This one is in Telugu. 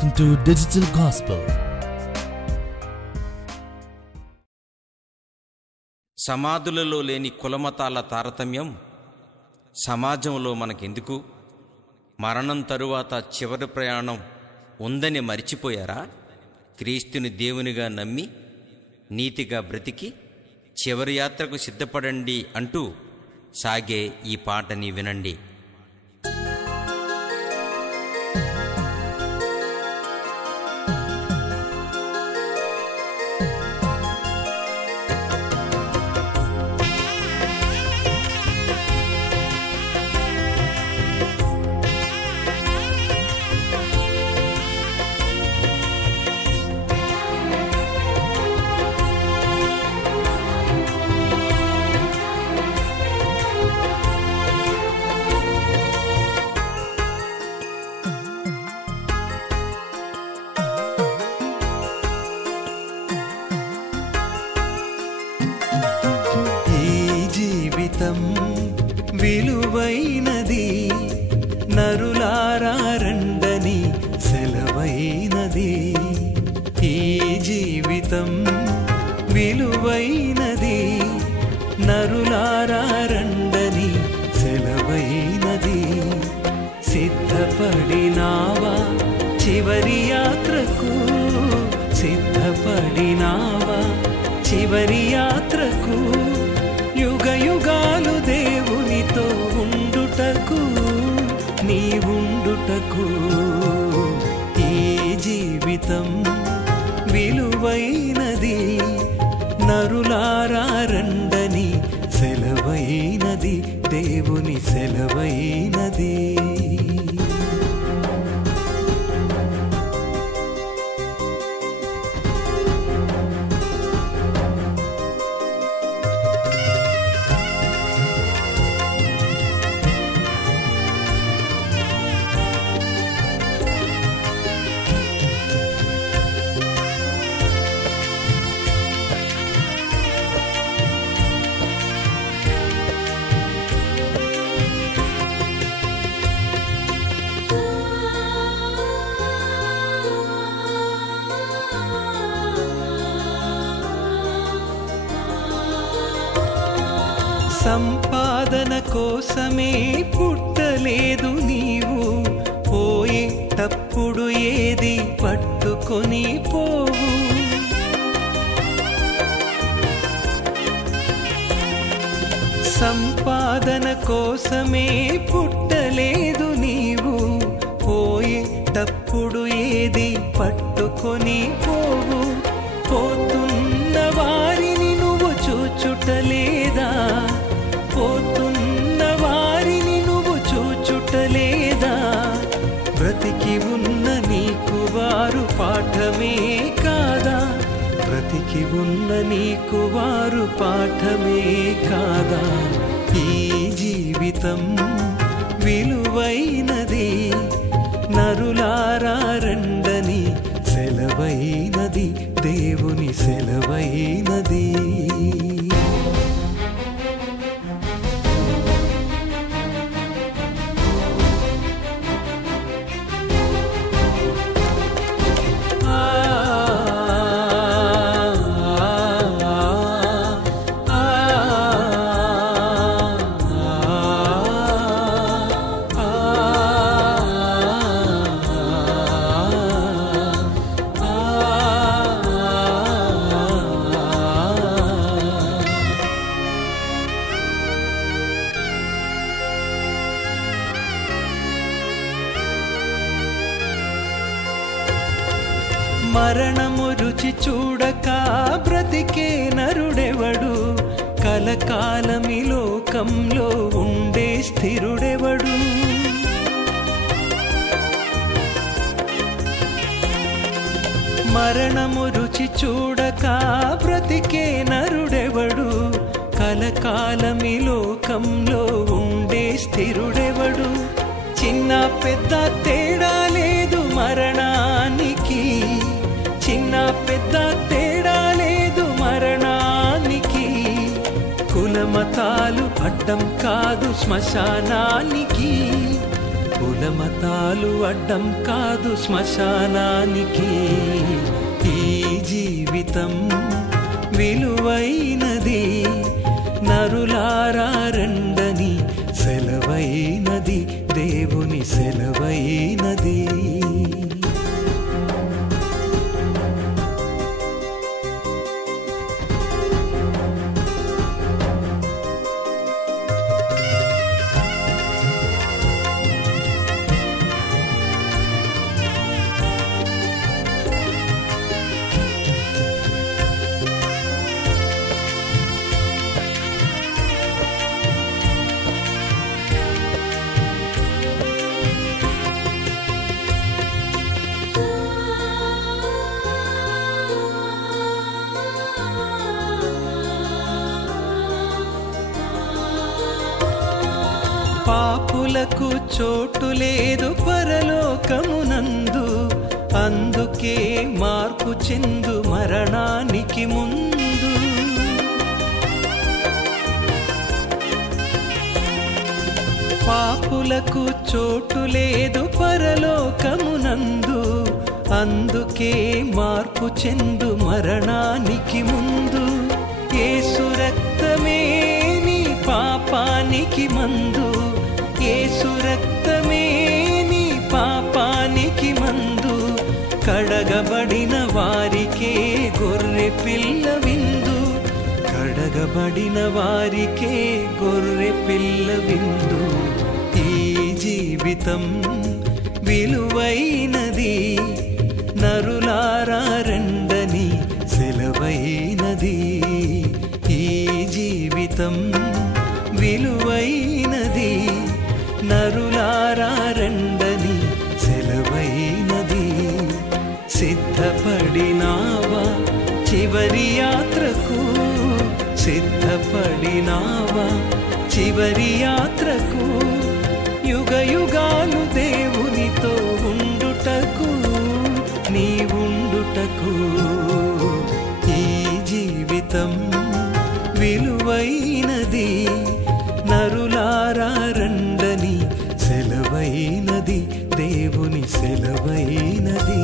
Welcome to Digital Gospel. సమాధులలో లేని కులమతాల తారతమ్యం సమాజంలో మనకెందుకు? మరణం తరువాత చివరి ప్రయాణం ఉందని మరిచిపోయారా? క్రీస్తుని దేవునిగా నమ్మి నీతిగా బ్రతికి చివరి యాత్రకు సిద్ధపడండి అంటూ సాగే ఈ పాటని వినండి. విలువైనది నరులారా రండని సెలవైనది. ఈ జీవితం విలువైనది నరులారా రండని సెలవైనది. సిద్ధపడినావా చివరి యాత్రకు? సిద్ధపడినావా చివరి యాత్రకు? యుగ యుగాలు దేవునితో ఉండుటకు, నీవుండుటకు. ఈ జీవితం విలువైనది నరులారా రండని సెలవైనది, దేవుని సెలవైనది. సంపాదన కోసమే పుట్టలేదు నీవు, పోయేటప్పుడు ఏది పట్టుకొని పోవు. సంపాదన కోసమే పుట్టలేదు నీవు, పోయేటప్పుడు ఏది పట్టుకొని పోవు. పోతున్న వారిని నువ్వు చూచుటలేదా? పోతున్న వారిని నువ్వు చూచుటలేదా? బ్రతికి ఉన్న నీకు వారు పాఠమే కాదా? బ్రతికి ఉన్న నీకు వారు పాఠమే కాదా? ఈ జీవితం విలువైనది నరులారా రండని సెలవైనది, దేవుని సెలవైనది. మరణము రుచి చూడక బ్రతికే నరుడెవడు? కలకాలమి లోకంలో ఉండే స్థిరుడెవడు? మరణము రుచి చూడక బ్రతికే నరుడెవడు? కలకాలమి లోకంలో ఉండే స్థిరుడెవడు? చిన్న పెద్ద తేడా లేదు మరణానికి, చిన్న పెద్ద తేడా లేదు మరణానికి. కులమతాలు అడ్డం కాదు శ్మశానానికి, కులమతాలు అడ్డం కాదు శ్మశానానికి. ఈ జీవితం విలువైనది, నరులారా రండని సెలవైనది, దేవుని సెలవైనది. పాపులకు చోటు లేదు పరలోకమునందు, అందుకే మార్పు చెందు మరణానికి ముందు. పాపులకు చోటు లేదు పరలోకమునందు, అందుకే మార్పు చెందు మరణానికి ముందు. యేసు రక్తమే నీ పాపానికి మందు, యేసు రక్తమే నీ పాపానికి మందు. కడగబడిన వారికే గొర్రె పిల్ల విందు, కడగబడిన వారికే గొర్రె పిల్ల విందు. ఈ జీవితం విలువైనది, నరులారా రండని సెలవైనది. ఈ జీవితం విలువైనది, నరులారా రండని సెలవైనది. సిద్ధపడినావా చివరి యాత్రకు, సిద్ధపడినావా చివరి యాత్రకు. యుగ యుగాలు దేవునితో ఉండుటకు, నీవుండుటకు. ఈ జీవితం విలువైనది, నరులారా రండని సెలవైనది, దేవుని సెలవైనది.